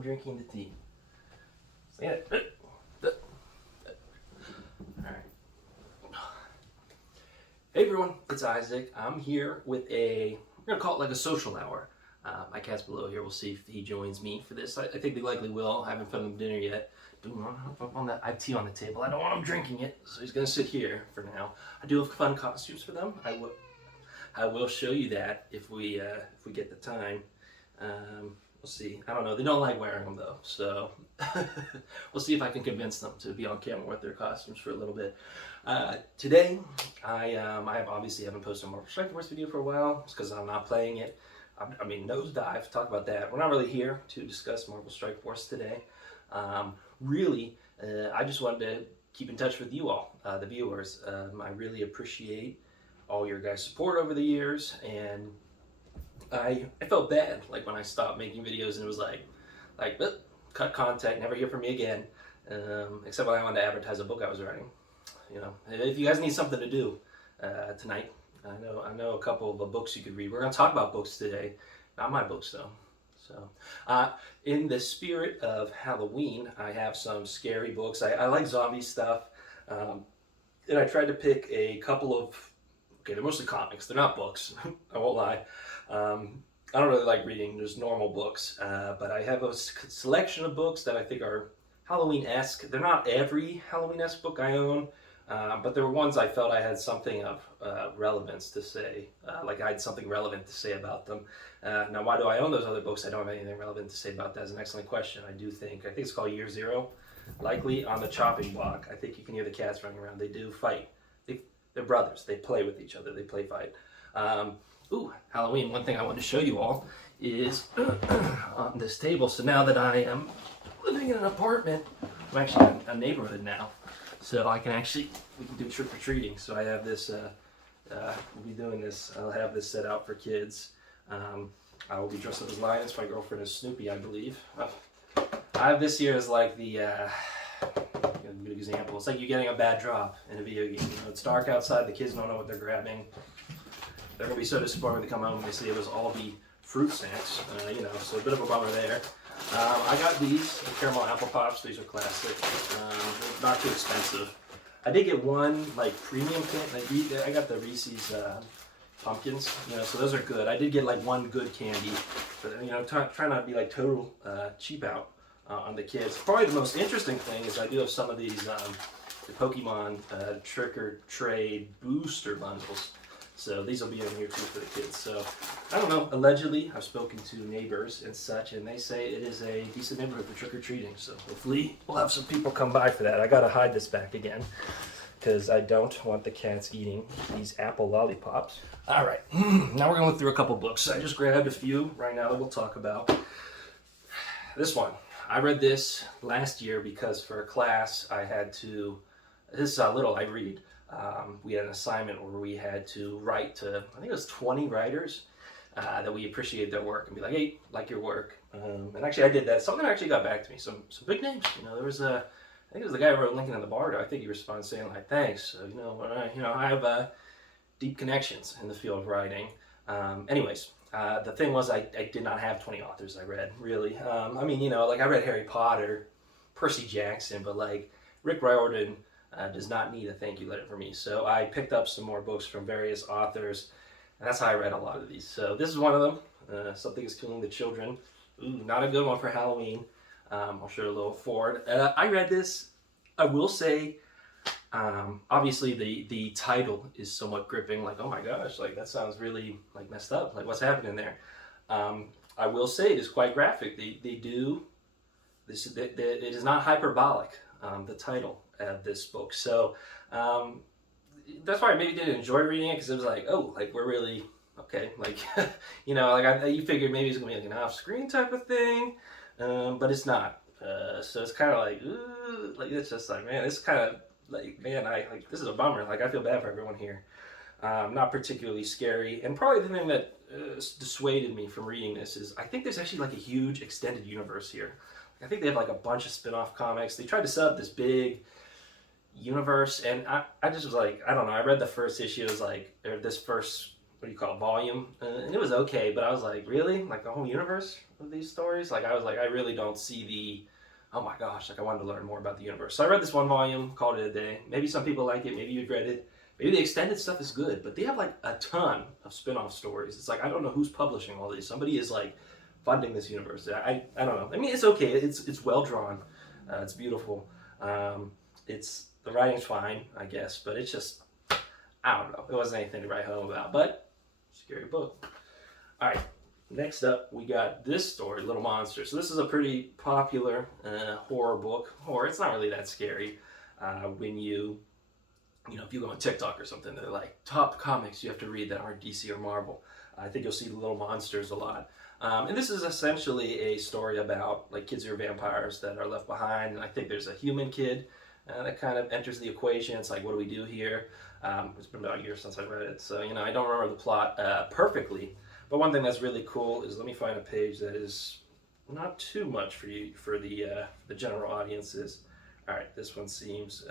drinking the tea. Yeah. Alright. Hey everyone, it's Isaac. I'm here with we're going to call it like a social hour. My cat's below here. We'll see if he joins me for this. I think they likely will. I haven't fed him dinner yet. I have tea on the table. I don't want him drinking it, so he's going to sit here for now. I do have fun costumes for them. I will show you that if we get the time. We'll see. I don't know. They don't like wearing them though, so we'll see if I can convince them to be on camera with their costumes for a little bit. Today, I obviously haven't posted a Marvel Strike Force video for a while. It's because I'm not playing it. I mean, nosedive. Talk about that. We're not really here to discuss Marvel Strike Force today. Really, I just wanted to keep in touch with you all, the viewers. I really appreciate all your guys' support over the years, and I felt bad like when I stopped making videos and it was like cut contact, never hear from me again, except when I wanted to advertise a book I was writing. You know, if you guys need something to do tonight, I know a couple of the books you could read. We're going to talk about books today, not my books though. So, in the spirit of Halloween, I have some scary books. I like zombie stuff, and I tried to pick a couple of. Okay, they're mostly comics. They're not books. I won't lie. I don't really like reading just normal books, but I have a selection of books that I think are Halloween-esque. They're not every Halloween-esque book I own, but there were ones I felt I had something of relevance to say, like I had something relevant to say about them. Now, why do I own those other books? I don't have anything relevant to say about that. That's an excellent question. I think it's called Year Zero. Likely on the chopping block. I think you can hear the cats running around. They do fight. They're brothers. They play with each other. They play fight. Ooh, Halloween. One thing I want to show you all is on this table. So now that I am living in an apartment, I'm actually in a neighborhood now. So we can do trick-or-treating. So I have this, we'll be doing this. I'll have this set out for kids. I will be dressed up as Linus. My girlfriend is Snoopy, I believe. I have this here as like the, a good example. It's like you're getting a bad drop in a video game. You know, it's dark outside, the kids don't know what they're grabbing. They're going to be so disappointed when they come home and they see it was all be fruit snacks. You know, so a bit of a bummer there. I got these, the caramel apple pops. These are classic. Not too expensive. I did get one like premium candy. I got the Reese's pumpkins. You know, so those are good. I did get like one good candy, but you know, try not to be like total cheap out on the kids. Probably the most interesting thing is I do have some of these the Pokemon Trick or Trade booster bundles. So these will be in here too for the kids. So I don't know, allegedly I've spoken to neighbors and such, and they say it is a decent neighborhood for trick-or-treating. So hopefully we'll have some people come by for that. I gotta hide this back again because I don't want the cats eating these apple lollipops. All right, now we're gonna look through a couple books. I just grabbed a few right now that we'll talk about. This one, I read this last year because for a class I had to, this is how little I read. We had an assignment where we had to write to, I think it was 20 writers that we appreciated their work and be like, hey, like your work. And actually I did that. Something actually got back to me. Some big names. You know, there was I think it was the guy who wrote Lincoln in the Bardo. I think he responded saying like, thanks. So, you know, I have deep connections in the field of writing. Anyways, the thing was I did not have 20 authors I read, really. I mean, you know, like I read Harry Potter, Percy Jackson, but like Rick Riordan does not need a thank you letter from me. So I picked up some more books from various authors, and that's how I read a lot of these. So this is one of them, Something is Killing the Children. Ooh, not a good one for Halloween. I'll show you a little forward. I read this, I will say, obviously the title is somewhat gripping, like, oh my gosh, like that sounds really like messed up, like what's happening there. I will say it is quite graphic. They do this, it is not hyperbolic, the title of this book. So that's why I maybe didn't enjoy reading it, because it was like, oh, like we're really okay, like you know, like you figured maybe it's gonna be like an off-screen type of thing, but it's not. So it's kind of like, ooh, like it's just like, man, it's kind of like, man, this is a bummer. Like I feel bad for everyone here. Not particularly scary, and probably the thing that dissuaded me from reading this is I think there's actually like a huge extended universe here. I think they have like a bunch of spin-off comics. They tried to set up this big universe, and I just was like, I don't know. I read the first issue, it was like, or this first what do you call it, volume, and it was okay, but I was like, really? Like the whole universe of these stories? Like I was like, I really don't see oh my gosh, like I wanted to learn more about the universe. So I read this one volume, called it a day. Maybe some people like it, maybe you've read it. Maybe the extended stuff is good, but they have like a ton of spin-off stories. It's like, I don't know who's publishing all these. Somebody is like funding this universe. I don't know. I mean, it's okay. It's well drawn. It's beautiful. The writing's fine, I guess, but it's just, I don't know. It wasn't anything to write home about, but scary book. All right, next up, we got this story, Little Monster. So this is a pretty popular horror book. Horror, it's not really that scary. When if you go on TikTok or something, they're like, top comics you have to read that aren't DC or Marvel. I think you'll see Little Monsters a lot. And this is essentially a story about like kids who are vampires that are left behind. And I think there's a human kid that kind of enters the equation. It's like, what do we do here? It's been about a year since I read it, so I don't remember the plot perfectly. But one thing that's really cool is, let me find a page that is not too much for the general audiences. All right, this one seems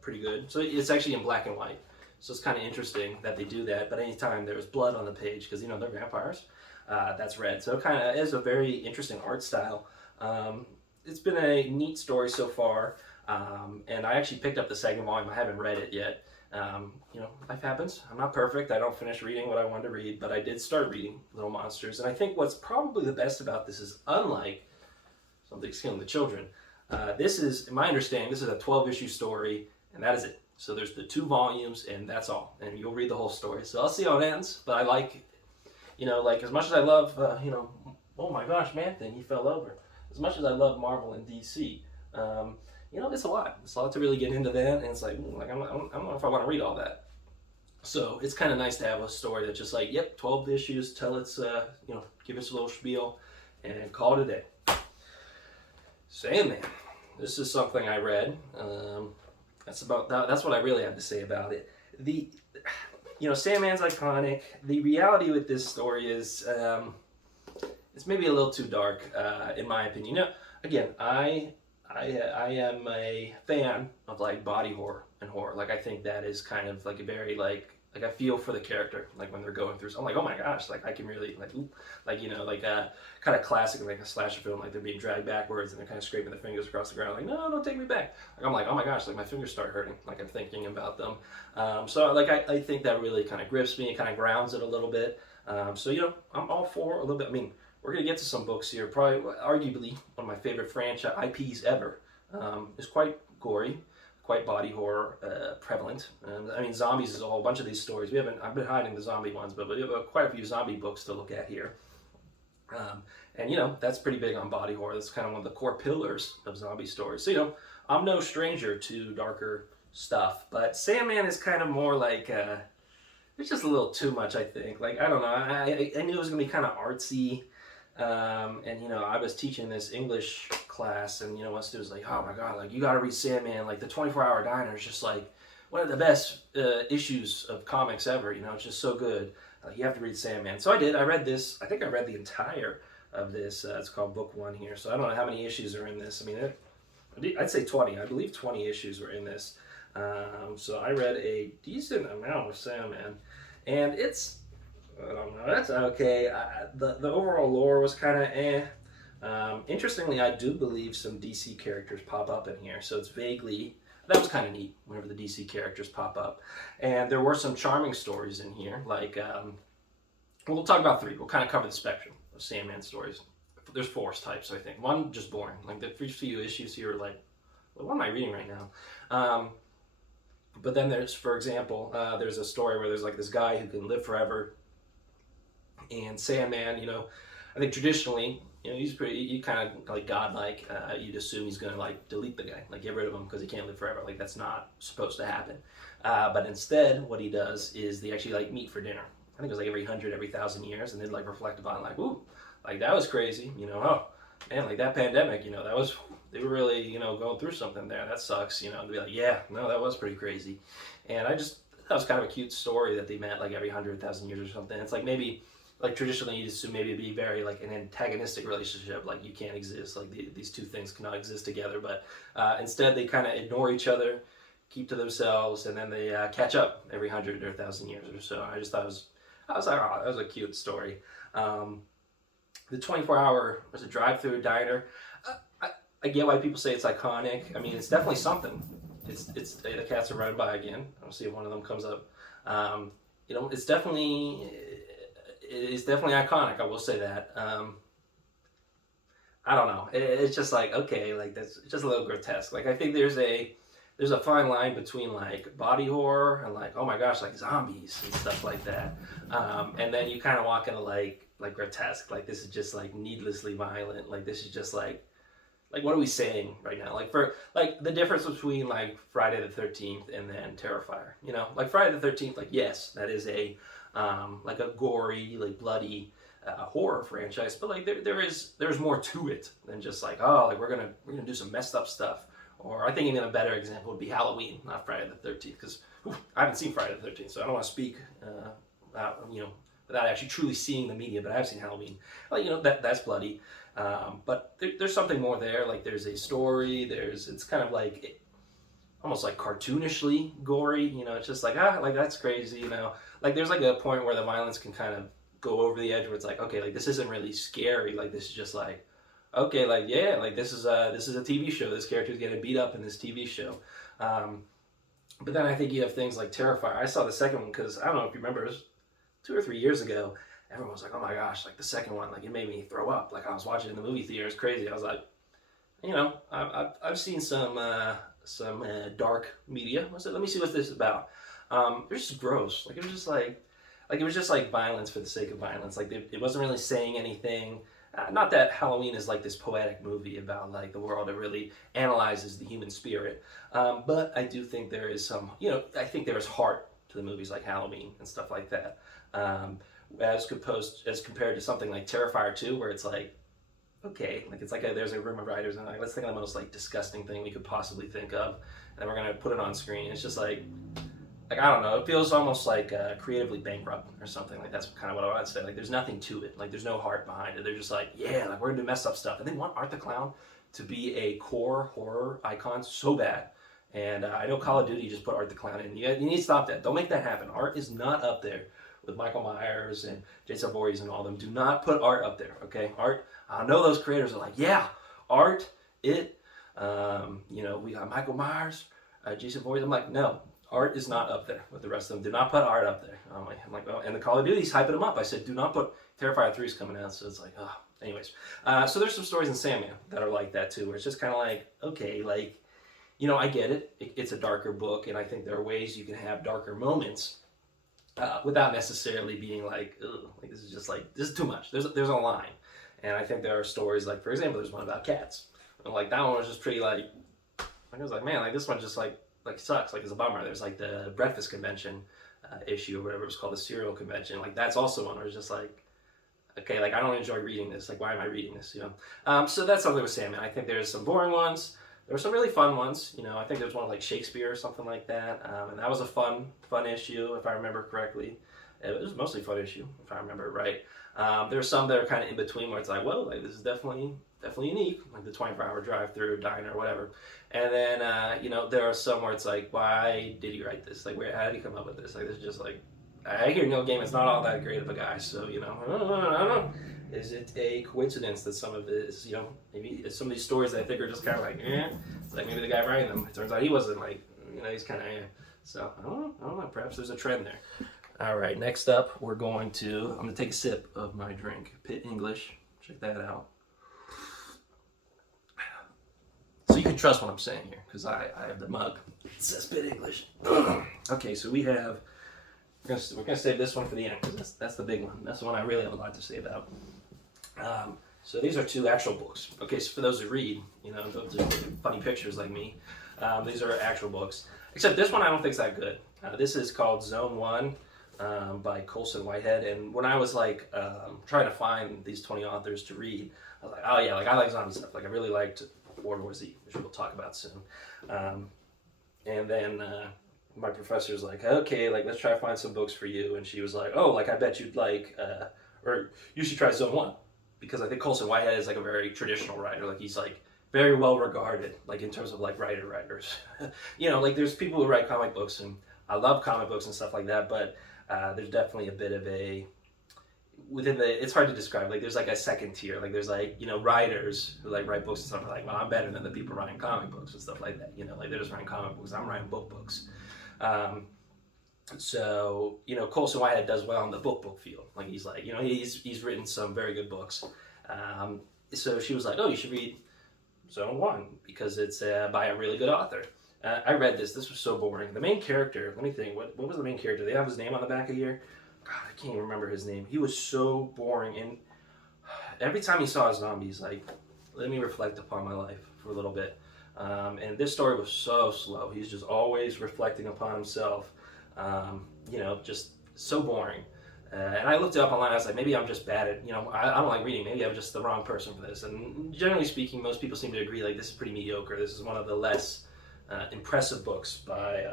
pretty good. So it's actually in black and white. So it's kind of interesting that they do that. But anytime there's blood on the page, because they're vampires, that's red. So it kind of is a very interesting art style. It's been a neat story so far. And I actually picked up the second volume. I haven't read it yet. Life happens. I'm not perfect. I don't finish reading what I wanted to read, but I did start reading Little Monsters. And I think what's probably the best about this is, unlike Something's Killing the Children, this is, in my understanding, this is a 12-issue story, and that is it. So there's the 2 volumes, and that's all. And you'll read the whole story. So I'll see how it ends, but I like, as much as I love, oh my gosh, Man-Thing, he fell over. As much as I love Marvel and DC, it's a lot. It's a lot to really get into that, and it's like, I don't know if I want to read all that. So it's kind of nice to have a story that's just like, yep, 12 issues, tell its, give us a little spiel, and call it a day. Sandman. This is something I read. That's what I really have to say about it. Sandman's iconic. The reality with this story is, it's maybe a little too dark, in my opinion. Again, I am a fan of like body horror and horror. Like I think that is kind of like a very like I feel for the character, like when they're going through. So I'm like, oh my gosh, like I can really like a kind of classic like a slasher film, like they're being dragged backwards and they're kind of scraping their fingers across the ground, like no, don't take me back. Like I'm like, oh my gosh, like my fingers start hurting, like I'm thinking about them. So like I think that really kind of grips me, it kind of grounds it a little bit. So I'm all for a little bit. I mean, we're going to get to some books here. Probably, arguably, one of my favorite franchise IPs ever. Is quite gory, quite body horror prevalent. Zombies is a whole bunch of these stories. I've been hiding the zombie ones, but we have quite a few zombie books to look at here. And that's pretty big on body horror. That's kind of one of the core pillars of zombie stories. So I'm no stranger to darker stuff, but Sandman is kind of more like it's just a little too much, I think. Like I don't know. I knew it was gonna be kind of artsy. I was teaching this English class, and one student was like, oh my god, like you gotta read Sandman, like the 24-Hour Diner is just like one of the best issues of comics ever, it's just so good. You have to read Sandman. So I did. I read this. I think I read the entire of this. It's called Book 1 here, so I don't know how many issues are in this. I'd say 20. I believe 20 issues were in this. So I read a decent amount of Sandman, and it's, I don't know, that's okay. The overall lore was kind of interestingly, I do believe some DC characters pop up in here, so it's vaguely, that was kind of neat whenever the DC characters pop up. And there were some charming stories in here, like, we'll talk about 3. We'll kind of cover the spectrum of Sandman stories. There's 4 types, I think. One, just boring. Like the first few issues here are like, well, what am I reading right now? But then there's, for example, there's a story where there's like this guy who can live forever. And Sandman, I think traditionally, he's pretty, kind of like godlike. You'd assume he's going to like delete the guy, like get rid of him because he can't live forever. Like that's not supposed to happen. But instead, what he does is they actually like meet for dinner. I think it was like every 1,000 years, and they'd like reflect upon like, ooh, like that was crazy, oh man, like that pandemic, that was, they were really, going through something there. That sucks, and be like, yeah, no, that was pretty crazy. And that was kind of a cute story that they met like every 100,000 years or something. It's like maybe, like traditionally you assume maybe it'd be very like an antagonistic relationship, like you can't exist, like these two things cannot exist together, but instead they kind of ignore each other, keep to themselves, and then they catch up every 100 or 1,000 years or so. I just thought it was I was like, oh, that was a cute story. The 24-hour was a drive-through diner. I get why people say it's iconic. I mean, it's definitely something. It's the cats are running by again. I'll see if one of them comes up. You know, it's definitely iconic. I will say that. I don't know. It's just like, okay, like that's just a little grotesque. Like I think there's a fine line between like body horror and like, oh my gosh, like zombies and stuff like that. And then you kind of walk into like grotesque. Like this is just like needlessly violent. Like this is just like what are we saying right now? Like for like the difference between like Friday the 13th and then Terrifier. You know, like Friday the 13th. Like yes, that is a like a gory, like bloody horror franchise, but like there's more to it than just like, oh, like we're gonna do some messed up stuff. Or I think even a better example would be Halloween, not Friday the 13th, because I haven't seen Friday the 13th, so I don't want to speak you know, without actually truly seeing the media. But I've seen Halloween. Like, you know, that's bloody, but there's something more there. Like there's a story. It's kind of like almost like cartoonishly gory. You know, it's just like like that's crazy. You know, like there's like a point where the violence can kind of go over the edge where it's like, okay, like this isn't really scary. Like this is just like, okay, like yeah, like this is a TV show. This character's getting beat up in this TV show. But then I think you have things like Terrifier. I saw the second one because I don't know if you remember, it was 2 or 3 years ago. Everyone was like, oh my gosh, like the second one, like it made me throw up. Like I was watching it in the movie theater, it's crazy. I was like, you know, I've seen some dark media. I said, let me see what this is about. It was just gross. Like it was just like violence for the sake of violence. Like it wasn't really saying anything. Not that Halloween is like this poetic movie about like the world that really analyzes the human spirit, but I do think there is some, you know, I think there is heart to the movies like Halloween and stuff like that, as compared to something like Terrifier 2, where it's like, okay, like it's like there's a room of writers and like let's think of the most like disgusting thing we could possibly think of, and we're gonna put it on screen. It's just like I don't know, it feels almost like creatively bankrupt or something. Like that's kind of what I would say. Like there's nothing to it. Like there's no heart behind it. They're just like, yeah, like we're gonna do messed up stuff. And they want Art the Clown to be a core horror icon so bad. And I know Call of Duty just put Art the Clown in. You need to stop that. Don't make that happen. Art is not up there with Michael Myers and Jason Voorhees and all of them. Do not put Art up there, okay? Art, I know those creators are like, yeah, Art, you know, we got Michael Myers, Jason Voorhees. I'm like, no. Art is not up there with the rest of them. Do not put Art up there. I'm like, oh, and the Call of Duty's hyping them up. I said, do not put Terrifier 3 is coming out. So it's like, oh. Anyways, so there's some stories in Sandman that are like that too, where it's just kind of like, okay, like, you know, I get it. It's a darker book, and I think there are ways you can have darker moments without necessarily being like, ugh, like this is just like, this is too much. There's a line. And I think there are stories like, for example, there's one about cats. And like that one was just pretty like I was like, man, like this one just like sucks, like it's a bummer. There's like the Breakfast Convention issue or whatever it was called, the Serial Convention. Like that's also one where it's just like, okay, like I don't enjoy reading this. Like why am I reading this? You know. So that's something with Sandman. I think there's some boring ones. There were some really fun ones. You know, I think there's one like Shakespeare or something like that, and that was a fun issue if I remember correctly. It was mostly a fun issue if I remember right. There's some that are kind of in between where it's like, whoa, like this is definitely unique, like the 24-hour drive-through diner or whatever. And then you know, there are some where it's like, why did he write this? Like, how did he come up with this? Like, this is just like, I hear Neil Gaiman's not all that great of a guy, so you know, I don't know. Is it a coincidence that some of this, you know, maybe some of these stories I think are just kind of like, it's like maybe the guy writing them, it turns out he wasn't, like, you know, he's kind of, So I don't know. Perhaps there's a trend there. All right, next up, I'm going to take a sip of my drink, Pit English. Check that out. So you can trust what I'm saying here, because I have the mug. It says Pit English. Okay, so we're gonna save this one for the end, because that's the big one. That's the one I really have a lot to say about. So these are two actual books. Okay, so for those who read, you know, those are funny pictures like me. These are actual books. Except this one I don't think is that good. This is called Zone 1 by Colson Whitehead. And when I was like trying to find these 20 authors to read, I was like, oh yeah, like I like zombie stuff. Like I really liked World War Z, which we'll talk about soon. And then my professor's like, okay, like let's try to find some books for you. And she was like, oh, like I bet you'd like, or you should try Zone 1. Because I think Colson Whitehead is like a very traditional writer. Like he's like very well regarded, like in terms of like writers. You know, like there's people who write comic books and I love comic books and stuff like that, but there's definitely a bit of a within the it's hard to describe. Like there's like a second tier. Like there's like, you know, writers who like write books and stuff like, well, I'm better than the people writing comic books and stuff like that. You know, like they're just writing comic books. I'm writing books. So, you know, Colson Whitehead does well in the book field. Like he's like, you know, he's written some very good books. So she was like, oh, you should read Zone 1 because it's by a really good author. I read this. This was so boring. The main character, let me think, what was the main character? They have his name on the back of here? God, I can't even remember his name. He was so boring. And every time he saw a zombie, he's like, let me reflect upon my life for a little bit. And this story was so slow. He's just always reflecting upon himself. You know, just so boring. And I looked it up online. I was like, maybe I'm just bad at, you know, I don't like reading. Maybe I'm just the wrong person for this. And generally speaking, most people seem to agree, like, this is pretty mediocre. This is one of the less impressive books by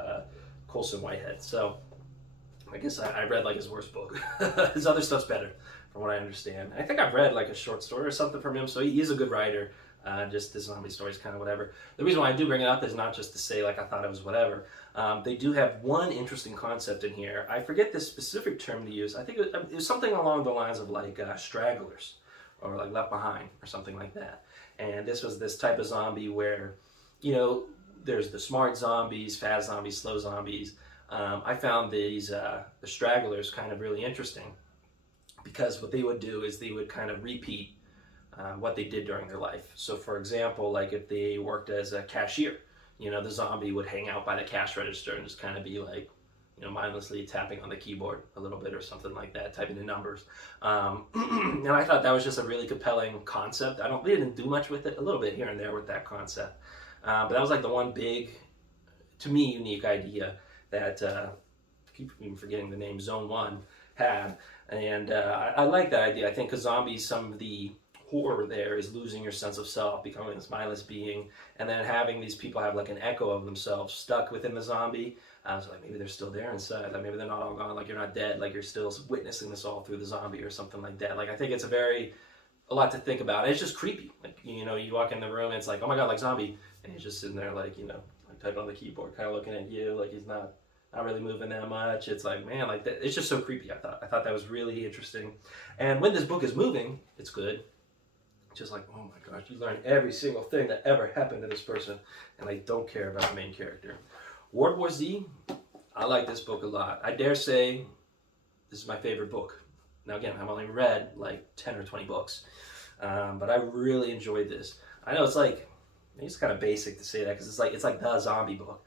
Colson Whitehead. So I guess I read like his worst book. His other stuff's better, from what I understand. I think I've read like a short story or something from him. So he is a good writer. Just the zombie stories, kind of whatever. The reason why I do bring it up is not just to say like I thought it was whatever. They do have one interesting concept in here. I forget the specific term to use. I think it was something along the lines of like stragglers or like left behind or something like that. And this was this type of zombie where, you know, there's the smart zombies, fast zombies, slow zombies. I found these the stragglers kind of really interesting because what they would do is they would kind of repeat what they did during their life. So for example, like if they worked as a cashier, you know, the zombie would hang out by the cash register and just kind of be like, you know, mindlessly tapping on the keyboard a little bit or something like that, typing in numbers. And I thought that was just a really compelling concept. They didn't do much with it, a little bit here and there with that concept. But that was like the one big, to me, unique idea that, I keep even forgetting the name, Zone 1 had. And I like that idea. I think because zombies, some of the horror there is losing your sense of self, becoming this mindless being, and then having these people have like an echo of themselves stuck within the zombie. So like maybe they're still there inside, like maybe they're not all gone, like you're not dead, like you're still witnessing this all through the zombie or something like that. Like I think it's a lot to think about. And it's just creepy. Like, you know, you walk in the room and it's like, oh my god, like zombie, and he's just sitting there like, you know, like typing on the keyboard, kind of looking at you, like he's not really moving that much. It's like, man, like that, it's just so creepy. I thought that was really interesting. And when this book is moving, it's good. Just like, oh my gosh, you learn every single thing that ever happened to this person, and I don't care about the main character. World War Z, I like this book a lot. I dare say this is my favorite book. Now again, I've only read like 10 or 20 books, but I really enjoyed this. I know it's like, it's kind of basic to say that because it's like the zombie book,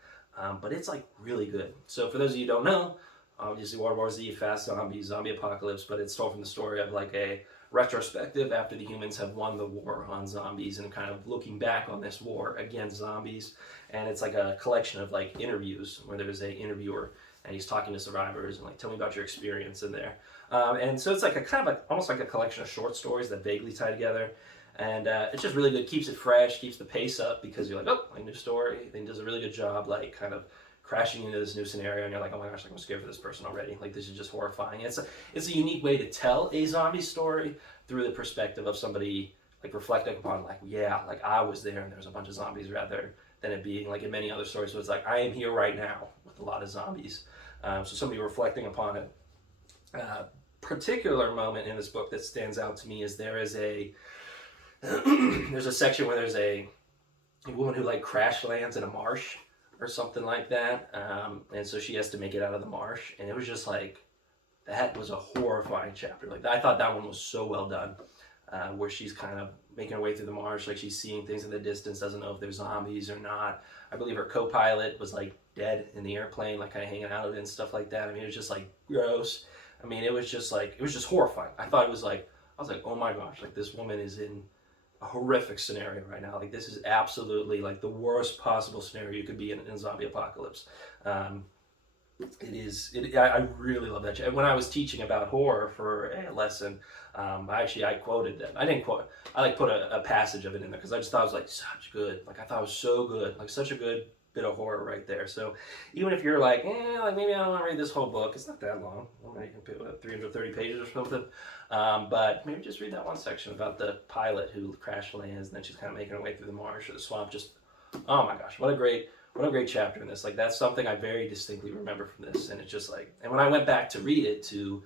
but it's like really good. So for those of you who don't know, obviously World War Z, fast zombies, zombie apocalypse, but it's told from the story of like a retrospective after the humans have won the war on zombies and kind of looking back on this war against zombies. And it's like a collection of like interviews where there's a interviewer and he's talking to survivors and like, tell me about your experience in there. And so it's like a kind of almost like a collection of short stories that vaguely tie together. And it's just really good, keeps it fresh, keeps the pace up because you're like, oh, like new story. And does a really good job like kind of crashing into this new scenario and you're like, oh my gosh, like, I'm scared for this person already. Like this is just horrifying. It's a unique way to tell a zombie story through the perspective of somebody like reflecting upon like, yeah, like I was there and there's a bunch of zombies rather than it being like in many other stories. So it's like, I am here right now with a lot of zombies. So somebody reflecting upon it. Particular moment in this book that stands out to me is there is there's a section where there's a woman who like crash lands in a marsh or something like that, and so she has to make it out of the marsh, and it was just like, that was a horrifying chapter. Like I thought that one was so well done, where she's kind of making her way through the marsh, like she's seeing things in the distance, doesn't know if there's zombies or not. I believe her co-pilot was like dead in the airplane, like kind of hanging out and stuff like that. I mean, it was just like gross. I mean, it was just horrifying. I was like, oh my gosh, like this woman is in a horrific scenario right now. Like this is absolutely like the worst possible scenario you could be in a zombie apocalypse. I really love that. When I was teaching about horror for a lesson, I quoted them. I didn't quote. I like put a passage of it in there because I just thought it was like such good. Like I thought it was so good. Like such a good bit of horror right there. So even if you're like, like maybe I don't want to read this whole book. It's not that long. Well, you can pick up 330 pages or something. But maybe just read that one section about the pilot who crash lands and then she's kind of making her way through the marsh or the swamp. Just, oh my gosh, what a great what a great chapter in this. Like, that's something I very distinctly remember from this. And it's just like, and when I went back to read it to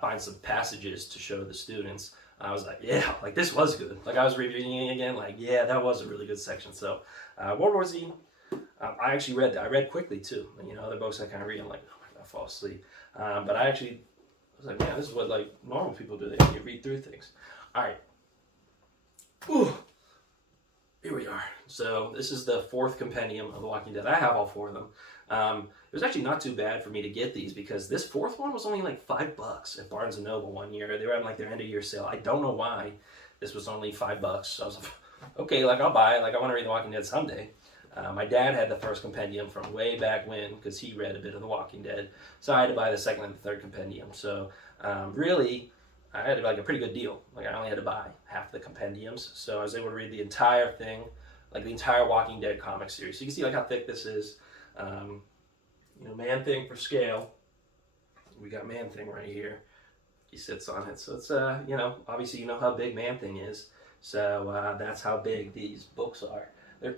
find some passages to show the students, I was like, yeah, like this was good. Like I was rereading it again, like, yeah, that was a really good section. So World War Z, I actually read that. I read quickly too. You know, other books I kind of read, I'm like, oh my God, I fall asleep. But I actually was like, man, this is what like normal people do. They read through things. All right. Ooh. Here we are. So this is the 4th compendium of The Walking Dead. I have all 4 of them. It was actually not too bad for me to get these because this 4th one was only like $5 at Barnes & Noble one year. They were having like their end of year sale. I don't know why this was only $5. So I was like, okay, like I'll buy it. Like I want to read The Walking Dead someday. My dad had the 1st compendium from way back when because he read a bit of The Walking Dead. So I had to buy the 2nd and the 3rd compendium. So really, I had like a pretty good deal. Like I only had to buy half the compendiums, so I was able to read the entire thing, like the entire Walking Dead comic series. So you can see like how thick this is. You know, Man-Thing for scale. We got Man-Thing right here. He sits on it, so it's you know, obviously you know how big Man-Thing is. So that's how big these books are. They're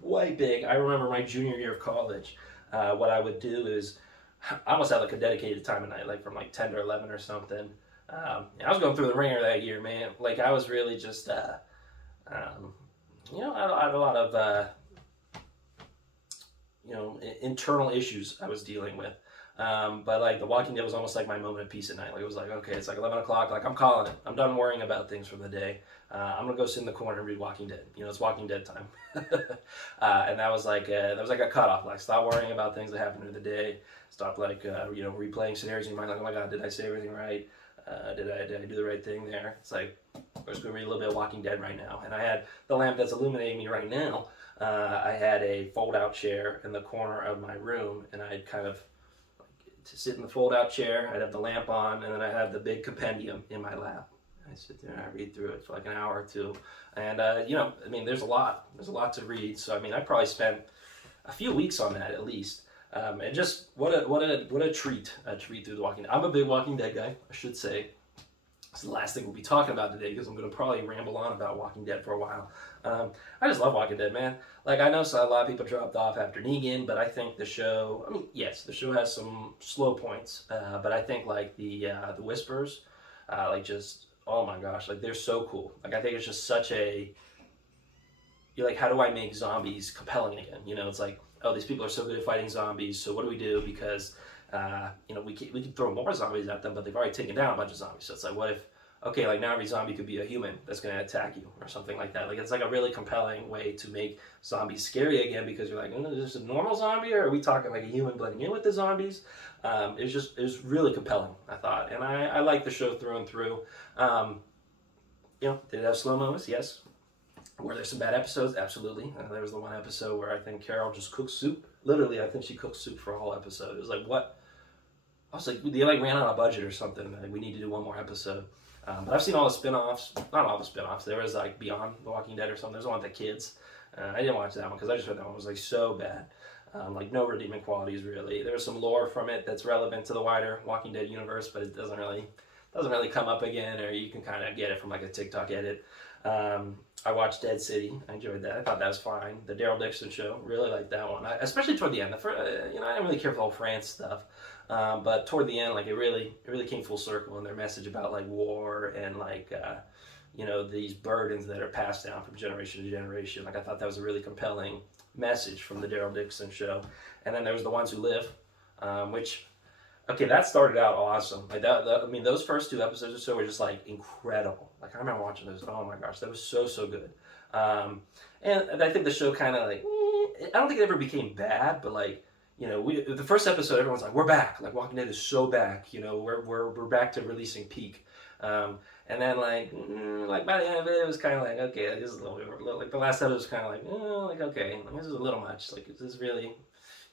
quite big. I remember my junior year of college. What I would do is I almost had like a dedicated time of night, like from like 10 to 11 or something. I was going through the ringer that year, man. Like I was really just, you know, I had a lot of, you know, internal issues I was dealing with. But like The Walking Dead was almost like my moment of peace at night. Like it was like, okay, it's like 11 o'clock. Like I'm calling it. I'm done worrying about things for the day. I'm gonna go sit in the corner and read Walking Dead. You know, it's Walking Dead time. And that was like a cutoff. Like stop worrying about things that happened in the day. Stop like you know, replaying scenarios in your mind. Like, oh my God, did I say everything right? Did I do the right thing there? It's like, we're just going to read a little bit of Walking Dead right now. And I had the lamp that's illuminating me right now. I had a fold-out chair in the corner of my room, and I'd kind of like, to sit in the fold-out chair. I'd have the lamp on, and then I'd have the big compendium in my lap. I sit there and I read through it for like an hour or two. And, you know, I mean, there's a lot to read. So, I mean, I probably spent a few weeks on that at least. And just what a treat to read through The Walking Dead. I'm a big Walking Dead guy, I should say. It's the last thing we'll be talking about today because I'm going to probably ramble on about Walking Dead for a while. I just love Walking Dead, man. Like I know a lot of people dropped off after Negan, but I think the show. I mean, yes, the show has some slow points, but I think like the Whispers, like just oh my gosh, like they're so cool. Like I think it's just such a. You're like, how do I make zombies compelling again? You know, it's like. Oh, these people are so good at fighting zombies, so what do we do? Because, you know, we can throw more zombies at them, but they've already taken down a bunch of zombies. So it's like, what if, okay, like now every zombie could be a human that's going to attack you or something like that. Like it's like a really compelling way to make zombies scary again because you're like, is this a normal zombie or are we talking like a human blending in with the zombies? It was really compelling, I thought. And I like the show through and through. You know, did it have slow moments? Yes. Were there some bad episodes? Absolutely. There was the one episode where I think Carol just cooked soup. Literally, I think she cooked soup for a whole episode. It was like, what? I was like, they like ran out of budget or something. Like, we need to do one more episode. But I've seen all the spin-offs. Not all the spin-offs. There was like Beyond The Walking Dead or something. There's one with the kids. I didn't watch that one because I just heard that one was like so bad. Like no redeeming qualities really. There was some lore from it that's relevant to the wider Walking Dead universe, but it doesn't really come up again, or you can kind of get it from like a TikTok edit. I watched Dead City. I enjoyed that. I thought that was fine. The Daryl Dixon show, really liked that one. Especially toward the end. You know, I didn't really care for the whole France stuff, but toward the end, like it really came full circle in their message about like war and like you know, these burdens that are passed down from generation to generation. Like I thought that was a really compelling message from the Daryl Dixon show. And then there was The Ones Who Live, which. Okay, that started out awesome. Like that, I mean, those first 2 episodes or so were just like incredible. Like I remember watching those. Oh my gosh, that was so good. And I think the show kind of like, I don't think it ever became bad, but like, you know, the first episode, everyone's like, we're back. Like Walking Dead is so back. You know, we're back to releasing peak. And then like by the end of it, it was kind of like, okay, this is a little like the last episode was kind of like okay, this is a little much. Like is this really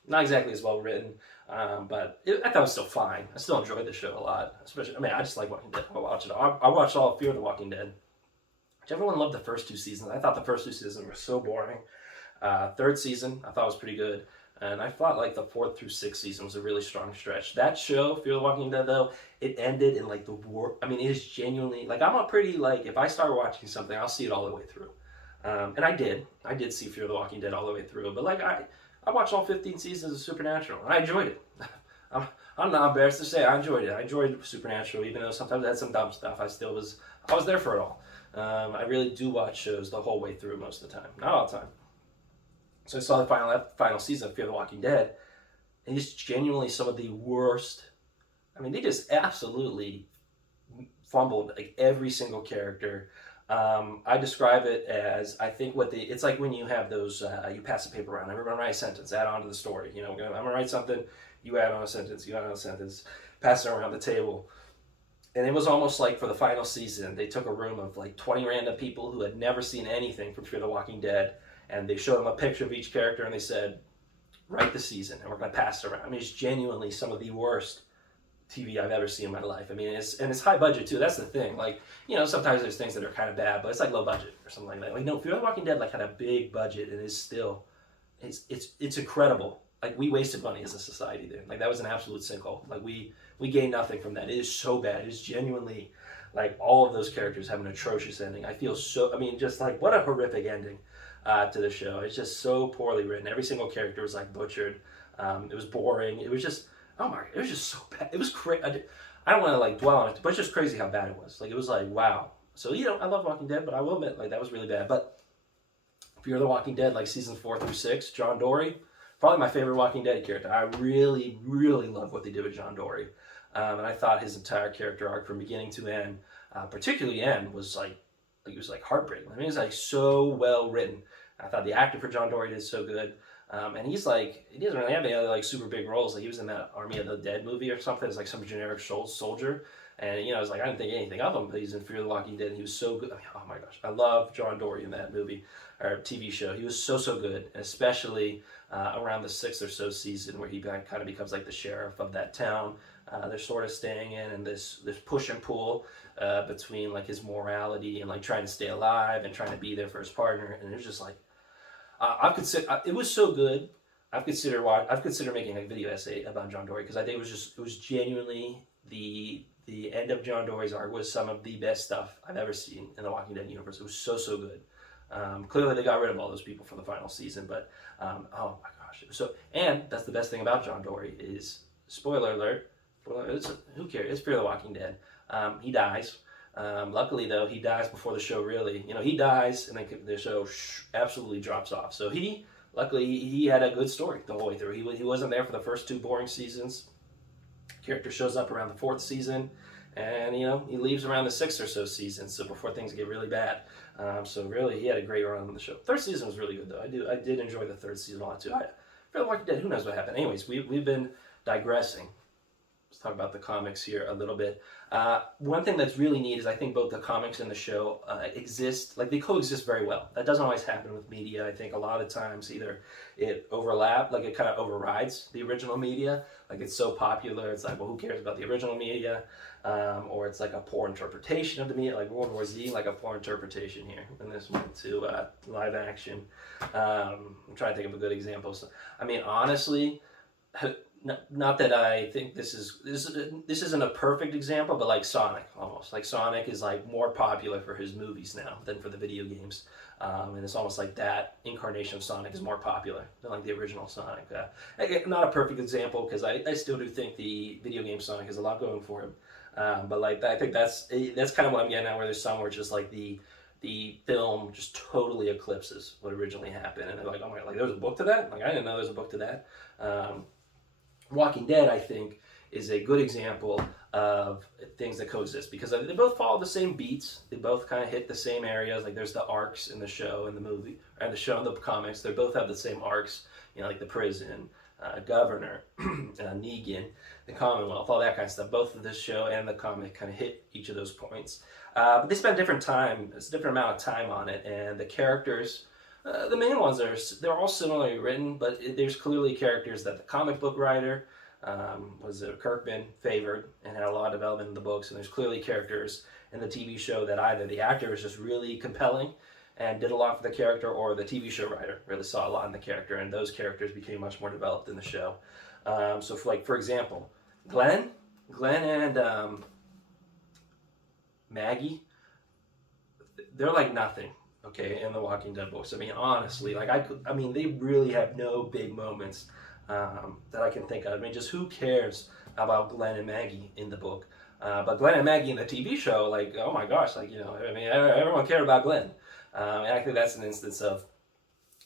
not exactly as well written? But I thought it was still fine. I still enjoyed the show a lot. Especially, I mean, I just like Walking Dead. I watch it. I watched all of Fear the Walking Dead. Which everyone loved the first 2 seasons. I thought the first 2 seasons were so boring. 3rd season, I thought was pretty good. And I thought like the 4th through 6th season was a really strong stretch. That show, Fear the Walking Dead, though, it ended in like the war. I mean, it is genuinely, like I'm a pretty, like, if I start watching something, I'll see it all the way through. And I did see Fear the Walking Dead all the way through. But like I watched all 15 seasons of Supernatural, and I enjoyed it. I'm, I'm not embarrassed to say I enjoyed it. I enjoyed Supernatural, even though sometimes it had some dumb stuff. I was there for it all. I really do watch shows the whole way through most of the time, not all the time. So I saw the final season of Fear the Walking Dead, and it's genuinely some of the worst. I mean, they just absolutely fumbled like every single character. I describe it as, I think it's like when you have those, you pass a paper around, everyone write a sentence, add on to the story. You know, I'm gonna write something, you add on a sentence, you add on a sentence, pass it around the table. And it was almost like for the final season, they took a room of like 20 random people who had never seen anything from Fear the Walking Dead, and they showed them a picture of each character, and they said, write the season, and we're gonna pass it around. I mean, it's genuinely some of the worst TV I've ever seen in my life. I mean, it's high budget too. That's the thing. Like, you know, sometimes there's things that are kind of bad, but it's like low budget or something like that. Like, no, Fear the Walking Dead like had a big budget and is still, it's incredible. Like, we wasted money as a society there. Like, that was an absolute sinkhole. Like, we gained nothing from that. It is so bad. It is genuinely like all of those characters have an atrocious ending. I feel so. I mean, just like what a horrific ending to the show. It's just so poorly written. Every single character was like butchered. It was boring. It was just. Oh my! It was just so bad. It was crazy. I don't want to like dwell on it, but it's just crazy how bad it was. Like, it was like, wow. So, you know, I love Walking Dead, but I will admit, like, that was really bad. But Fear the Walking Dead, like seasons 4 through 6, John Dory, probably my favorite Walking Dead character. I really, really love what they did with John Dory, and I thought his entire character arc from beginning to end, particularly end, was like it was like heartbreaking. I mean, it was like so well written. I thought the actor for John Dory did so good. And he's like, he doesn't really have any other like super big roles. Like, he was in that Army of the Dead movie or something as like some generic soldier. And, you know, I was like, I didn't think anything of him, but he's in Fear the Walking Dead, and he was so good. I mean, oh my gosh, I love John Dory in that movie or TV show. He was so good, especially around the 6th or so season where he kind of becomes like the sheriff of that town. They're sort of staying in this push and pull between like his morality and like trying to stay alive and trying to be there for his partner. And it was just like, it was so good. I've considered making a video essay about John Dory because I think it was genuinely the end of John Dory's arc was some of the best stuff I've ever seen in the Walking Dead universe. It was so good. Clearly they got rid of all those people from the final season, but oh my gosh, and that's the best thing about John Dory is, spoiler alert, who cares? It's Fear the Walking Dead. He dies. Luckily, though, he dies before the show really, you know, he dies and then the show absolutely drops off. So luckily, he had a good story the whole way through. He wasn't there for the first 2 boring seasons. Character shows up around the 4th season, and, you know, he leaves around the 6th or so season, so before things get really bad. So really, he had a great run on the show. 3rd season was really good, though. I did enjoy the 3rd season a lot, too. For The Walking Dead, who knows what happened. Anyways, we've been digressing. Let's talk about the comics here a little bit. One thing that's really neat is I think both the comics and the show exist, like they coexist very well. That doesn't always happen with media. I think a lot of times either it like it kind of overrides the original media. Like, it's so popular, it's like, well, who cares about the original media? Or it's like a poor interpretation of the media, like World War Z, like a poor interpretation here. And this went to live action. I'm trying to think of a good example. So, I mean, honestly, not that I think this isn't a perfect example, but like Sonic, almost. Like, Sonic is like more popular for his movies now than for the video games. And it's almost like that incarnation of Sonic is more popular than like the original Sonic. Not a perfect example, because I still do think the video game Sonic has a lot going for him. But like, I think that's kind of what I'm getting at, where there's some where it's just like the film just totally eclipses what originally happened. And they're like, oh my God, like, there was a book to that? Like, I didn't know there was a book to that. Walking Dead, I think, is a good example of things that coexist, because they both follow the same beats. They both kind of hit the same areas. Like, there's the arcs in the show and the movie, and the show and the comics. They both have the same arcs, you know, like the prison, governor, Negan, the Commonwealth, all that kind of stuff. Both of this show and the comic kind of hit each of those points. But they spend different amount of time on it, and the characters, the main ones they're all similarly written, but there's clearly characters that the comic book writer Kirkman favored and had a lot of development in the books, and there's clearly characters in the TV show that either the actor was just really compelling and did a lot for the character, or the TV show writer really saw a lot in the character, and those characters became much more developed in the show. So for example, Glenn and Maggie, they're like nothing okay, in the Walking Dead books. I mean, honestly, like I mean, they really have no big moments that I can think of. I mean, just who cares about Glenn and Maggie in the book? But Glenn and Maggie in the TV show, like, oh my gosh, like, you know, I mean, everyone cared about Glenn. And I think that's an instance of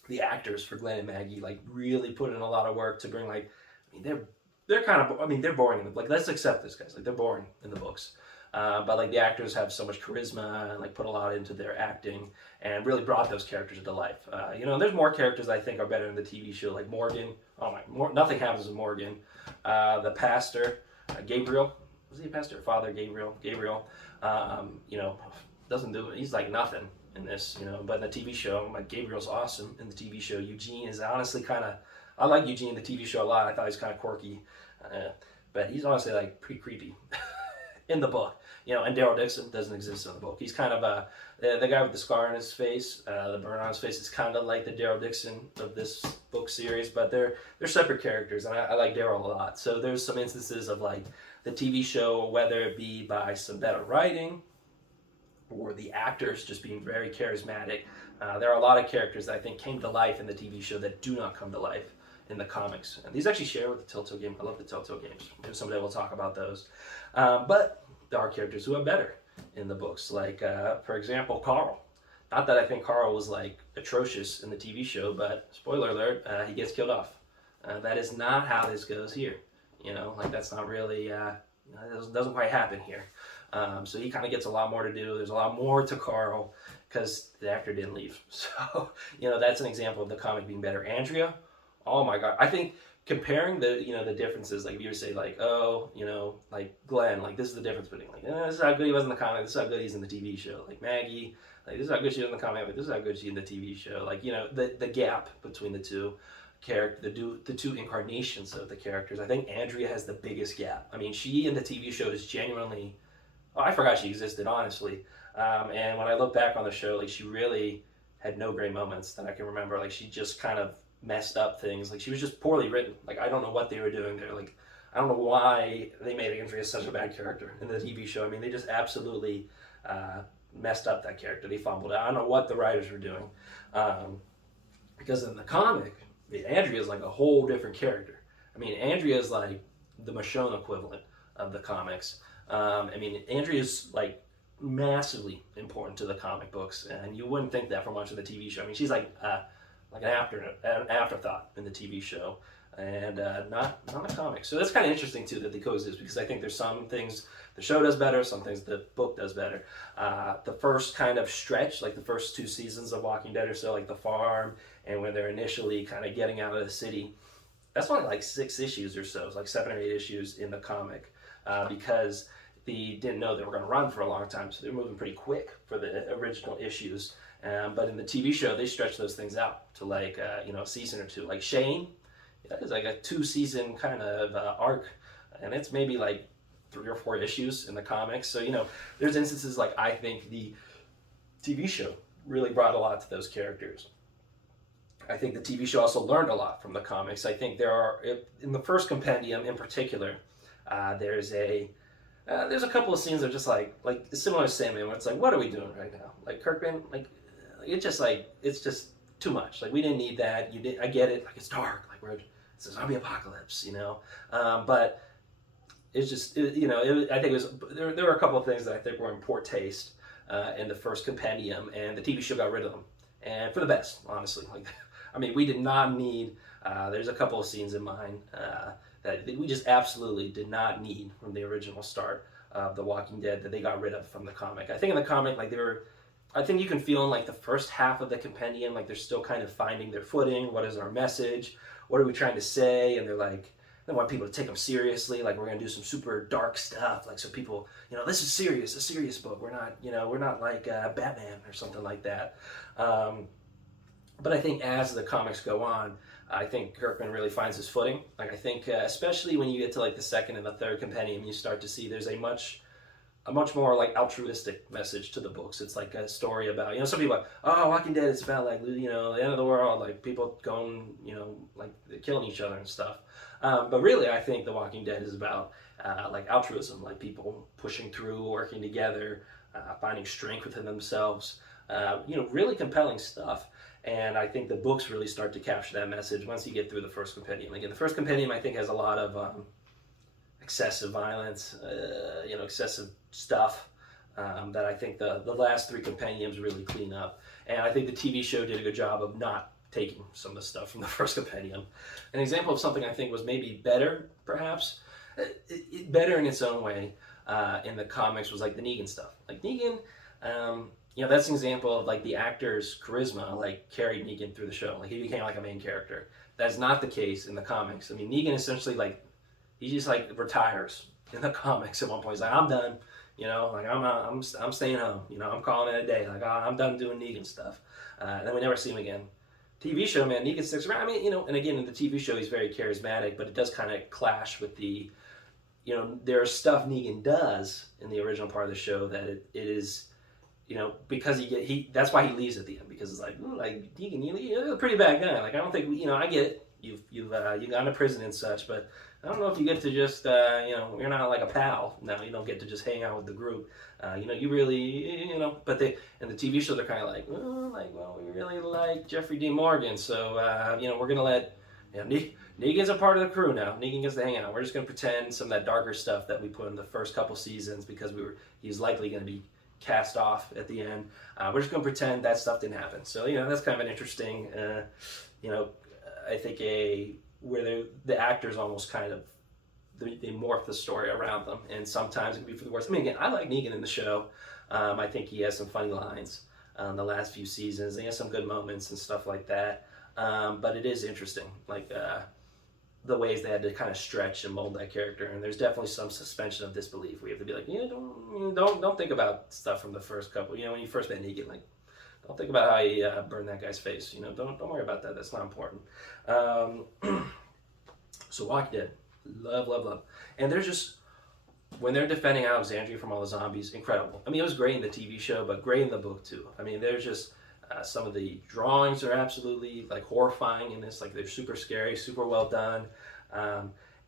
the actors for Glenn and Maggie, like, really put in a lot of work to bring, like, I mean, they're kind of, I mean, they're boring. Like, let's accept this, guys. Like, they're boring in the books. But like the actors have so much charisma and like put a lot into their acting and really brought those characters to life. You know, there's more characters I think are better in the TV show, like Morgan. Oh my, nothing happens with Morgan. The pastor, Gabriel. Was he a pastor? Father Gabriel. You know, doesn't do it. He's like nothing in this. You know, but in the TV show, like Gabriel's awesome in the TV show. Eugene is honestly kind of. I like Eugene in the TV show a lot. I thought he was kind of quirky, but he's honestly like pretty creepy. In the book, you know, and Daryl Dixon doesn't exist in the book. He's kind of the guy with the scar on his face, the burn on his face. Is kind of like the Daryl Dixon of this book series, but they're separate characters, and I like Daryl a lot. So there's some instances of like the TV show, whether it be by some better writing or the actors just being very charismatic. There are a lot of characters that I think came to life in the TV show that do not come to life in the comics. And these actually share with the Telltale game. I love the Telltale games. Maybe someday we'll talk about those. But there are characters who are better in the books. Like, for example, Carl. Not that I think Carl was like atrocious in the TV show, but spoiler alert, he gets killed off. That is not how this goes here. You know, like that's not really, it doesn't quite happen here. So he kind of gets a lot more to do. There's a lot more to Carl because the actor didn't leave. So, you know, that's an example of the comic being better. Andrea, oh my God. I think comparing the, you know, the differences, like if you were to say like, oh, you know, like Glenn, like this is the difference between like, this is how good he was in the comic, this is how good he's in the TV show. Like Maggie, like this is how good she is in the comic, like this is how good she is in the TV show. Like, you know, the gap between the two the two incarnations of the characters. I think Andrea has the biggest gap. I mean, she in the TV show is genuinely, oh, I forgot she existed, honestly. And when I look back on the show, like she really had no great moments that I can remember. Like she just kind of messed up things. Like she was just poorly written. Like I don't know what they were doing there. Like I don't know why they made Andrea such a bad character in the TV show. I mean, they just absolutely messed up that character. They fumbled it. I don't know what the writers were doing. Because in the comic, Andrea is like a whole different character. I mean, Andrea is like the Michonne equivalent of the comics. I mean, Andrea is like massively important to the comic books, and you wouldn't think that from watching the TV show. I mean, she's like an afterthought in the TV show, and not the comics. So that's kind of interesting too that they coexist, because I think there's some things the show does better, some things the book does better. The first kind of stretch, like the first 2 seasons of Walking Dead or so, like the farm, and when they're initially kind of getting out of the city, that's only like 6 issues or so. It's like 7 or 8 issues in the comic, because they didn't know they were going to run for a long time, so they're moving pretty quick for the original issues. But in the TV show, they stretch those things out to like a season or 2. Like Shane, that is like a 2-season kind of arc, and it's maybe like 3 or 4 issues in the comics. So there's instances like I think the TV show really brought a lot to those characters. I think the TV show also learned a lot from the comics. I think there are, in the first compendium in particular, there's a couple of scenes that are just like similar to Sandman, where it's like, what are we doing right now? Like Kirkman, it's just too much. Like we didn't need that. I get it. Like it's dark. Like it's a zombie apocalypse, but it's just, I think it was, there were a couple of things that I think were in poor taste in the first compendium, and the TV show got rid of them, and for the best, honestly. I mean, we did not need. There's a couple of scenes in mine that we just absolutely did not need from the original start of The Walking Dead that they got rid of from the comic. I think in the comic, I think you can feel in the first half of the compendium, they're still kind of finding their footing. What is our message? What are we trying to say? And they want people to take them seriously. Like we're going to do some super dark stuff. So people, this is serious, a serious book. We're not like Batman or something like that. But I think as the comics go on, I think Kirkman really finds his footing. I think especially when you get to the second and the third compendium, you start to see there's a much more altruistic message to the books. It's like a story about, some people are like, oh, Walking Dead is about the end of the world, people going, killing each other and stuff. But really, I think The Walking Dead is about altruism, people pushing through, working together, finding strength within themselves. Really compelling stuff. And I think the books really start to capture that message once you get through the first compendium. Again, the first compendium I think has a lot of excessive violence, excessive stuff that I think the last three compendiums really clean up. And I think the TV show did a good job of not taking some of the stuff from the first compendium. An example of something I think was maybe better, perhaps, better in its own way in the comics was like the Negan stuff. Like Negan, that's an example of like the actor's charisma like carried Negan through the show. Like he became like a main character. That's not the case in the comics. I mean, Negan essentially like he just like retires in the comics at one point. He's like, I'm done. Like I'm staying home. I'm calling it a day. Like I'm done doing Negan stuff. And then we never see him again. TV show, man, Negan sticks around. I mean, and again in the TV show he's very charismatic, but it does kind of clash with the, there's stuff Negan does in the original part of the show that it is, because that's why he leaves at the end, because it's like, Negan, you're a pretty bad guy. Like I don't think I get it. You've gone to prison and such, but I don't know if you get to just you're not like a pal. No, you don't get to just hang out with the group. You really but in the TV show they're kind of like, we really like Jeffrey D. Morgan, so we're gonna let Negan's a part of the crew now. Negan gets to hang out. We're just gonna pretend some of that darker stuff that we put in the first couple seasons because he's likely gonna be cast off at the end. We're just gonna pretend that stuff didn't happen. So that's kind of an interesting I think where the actors almost kind of they morph the story around them, and sometimes it can be for the worst. I mean, again, I like Negan in the show. I think he has some funny lines the last few seasons. He has some good moments and stuff like that. But it is interesting, like the ways they had to kind of stretch and mold that character. And there's definitely some suspension of disbelief. We have to be like, don't think about stuff from the first couple. When you first met Negan, like. Don't think about how he burned that guy's face. Don't worry about that. That's not important. So Walking Dead, love. And there's just, when they're defending Alexandria from all the zombies, incredible. I mean, it was great in the TV show, but great in the book too. I mean, there's just, some of the drawings are absolutely like horrifying in this. Like they're super scary, super well done.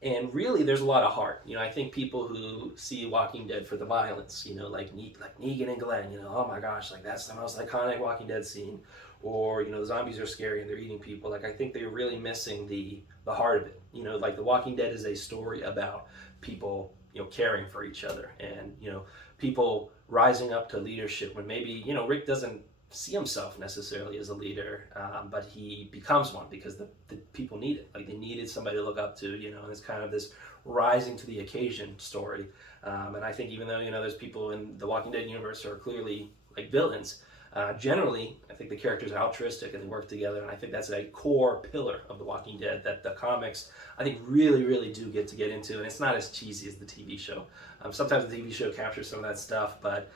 And really, there's a lot of heart. I think people who see Walking Dead for the violence, like Negan and Glenn, oh my gosh, like that's the most iconic Walking Dead scene. Or, the zombies are scary and they're eating people. Like I think they're really missing the heart of it. Like The Walking Dead is a story about people, caring for each other and, people rising up to leadership when maybe, Rick doesn't see himself necessarily as a leader, but he becomes one because the people need it. Like they needed somebody to look up to, and it's kind of this rising to the occasion story. And I think even though, there's people in the Walking Dead universe who are clearly like villains, generally, I think the characters are altruistic and they work together, and I think that's a core pillar of The Walking Dead that the comics, I think, really, really do get into, and it's not as cheesy as the TV show. Sometimes the TV show captures some of that stuff, but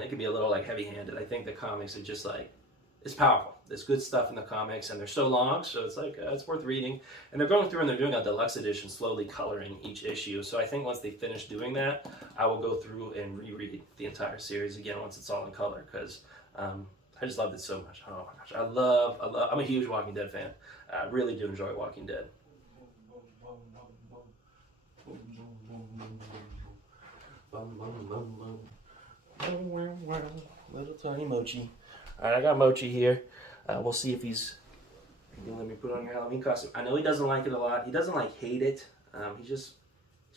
it can be a little like heavy-handed. I think the comics are just like, it's powerful. There's good stuff in the comics, and they're so long, so it's like, it's worth reading. And they're going through and they're doing a deluxe edition, slowly coloring each issue. So I think once they finish doing that, I will go through and reread the entire series again once it's all in color, because I just loved it so much. Oh my gosh, I'm a huge Walking Dead fan. I really do enjoy Walking Dead. Little tiny Mochi. All right, I got Mochi here. We'll see if he's gonna let me put on your Halloween costume. I know he doesn't like it a lot. He doesn't like hate it. He's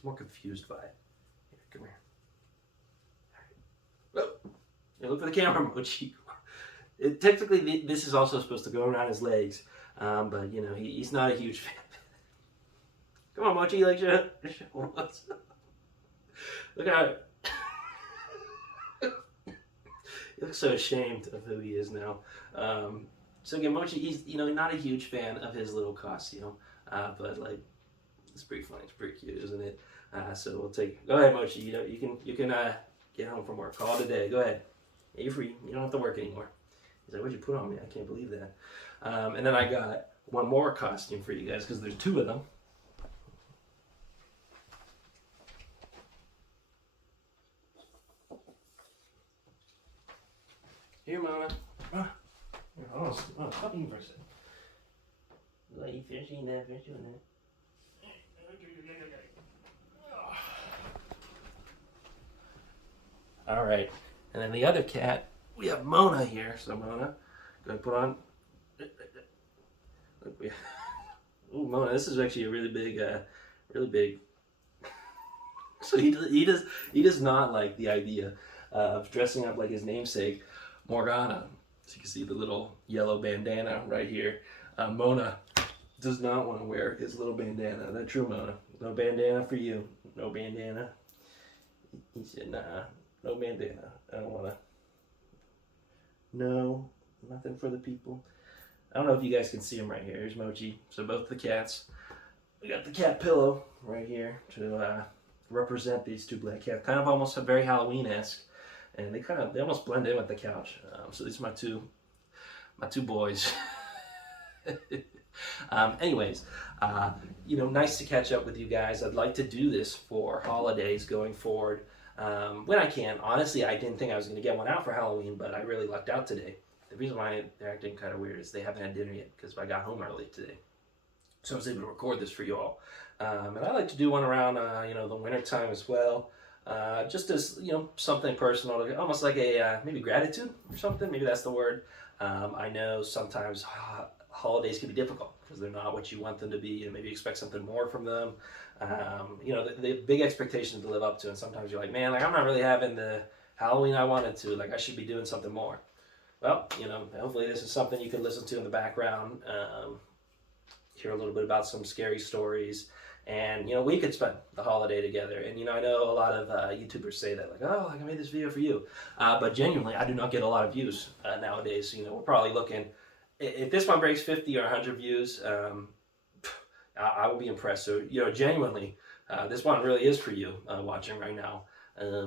more confused by it. Here, come here. Oh, hey, look for the camera, Mochi. Technically, this is also supposed to go around his legs, but he's not a huge fan. Come on, Mochi, like show what's up. Look at how he looks so ashamed of who he is now. So again, Mochi, he's not a huge fan of his little costume, but like it's pretty funny. It's pretty cute, isn't it? So we'll take. Go ahead, Mochi. You can get home from work. Call it a day. Go ahead. Yeah, you're free. You don't have to work anymore. He's like, what'd you put on me? I can't believe that. And then I got one more costume for you guys because there's two of them. Here, Mama. Oh, stop eating for a second. You like finishing that, finish doing that. All right. And then the other cat we have Mona here. So Mona, go ahead, put on. Ooh, Mona, this is actually a really big, really big. So he does not like the idea of dressing up like his namesake, Morgana. So you can see the little yellow bandana right here. Mona does not want to wear his little bandana. Is that true, Mona? No bandana for you. No bandana. He said, nah, no bandana. I don't want to. No, nothing for the people. I don't know if you guys can see him right here. Here's Mochi. So both the cats. We got the cat pillow right here to represent these two black cats. Kind of almost very Halloween-esque, and they almost blend in with the couch. So these are my two boys. Anyways, nice to catch up with you guys. I'd like to do this for holidays going forward when I can. Honestly, I didn't think I was going to get one out for Halloween, but I really lucked out today. The reason why they're acting kind of weird is they haven't had dinner yet because I got home early today. So I was able to record this for you all. And I like to do one around, the winter time as well. Just as, something personal, almost like a, maybe gratitude or something. Maybe that's the word. I know sometimes holidays can be difficult because they're not what you want them to be, and maybe expect something more from them. The big expectations to live up to, and sometimes you're like, man, like I'm not really having the Halloween I wanted to. Like I should be doing something more. Well, hopefully this is something you can listen to in the background. Hear a little bit about some scary stories, and we could spend the holiday together. And I know a lot of YouTubers say that, like, oh, like I made this video for you, but genuinely, I do not get a lot of views nowadays. We're probably looking, if this one breaks 50 or 100 views, I will be impressed. So genuinely, this one really is for you watching right now,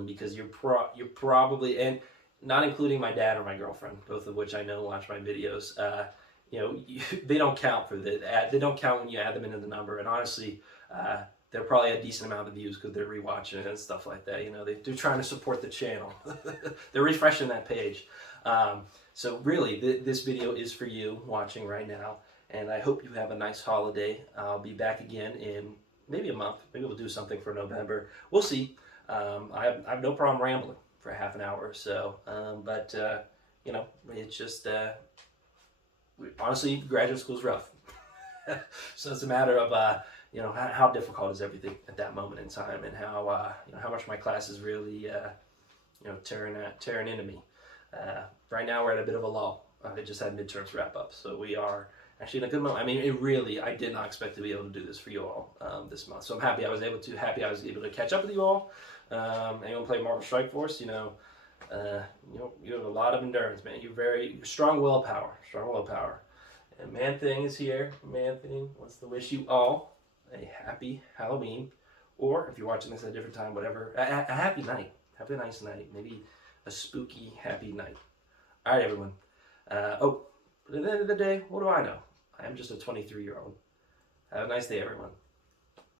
because you're probably, and not including my dad or my girlfriend, both of which I know watch my videos. They don't count for they don't count when you add them into the number. And honestly, they're probably a decent amount of views because they're rewatching it and stuff like that. They're trying to support the channel. They're refreshing that page. So really, this video is for you watching right now. And I hope you have a nice holiday. I'll be back again in maybe a month. Maybe we'll do something for November. We'll see. I have no problem rambling for half an hour or so. But it's just... honestly, graduate school is rough. So it's a matter of, how difficult is everything at that moment in time, and how much my class is really, tearing into me. Right now we're at a bit of a lull. I just had midterms wrap up, so we are actually in a good moment. I mean, I did not expect to be able to do this for you all this month. So I'm happy I was able to catch up with you all. Anyone play Marvel Strike Force, you have a lot of endurance, man. You're strong willpower. And Man Thing is here. Man Thing wants to wish you all a happy Halloween, or if you're watching this at a different time, whatever, a happy night. Have a nice night. Maybe a spooky, happy night. All right, everyone. But at the end of the day, what do I know? I am just a 23-year-old. Have a nice day, everyone.